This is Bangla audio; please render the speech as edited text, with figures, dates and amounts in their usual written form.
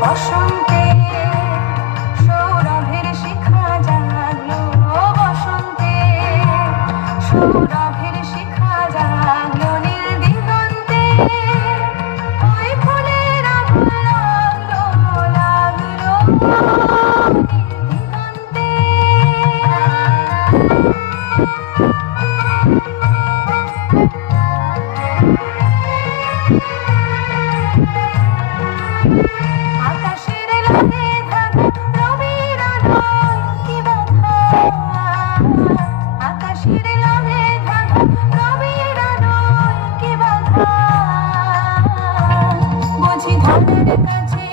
বসন্তে সৌরভের শিখা জাগলো, বসন্তে সৌরভের শিখা জাগলো, নীল দিগন্তে ওই ফুলের আগুন লাগলো, লাগলো আকাশের লালে ধাগা রবির আলোয় কি বাধা, আকাশের লালে ধাগা রবির আলোয় কি বাধা, বুঝি ধানের কাছে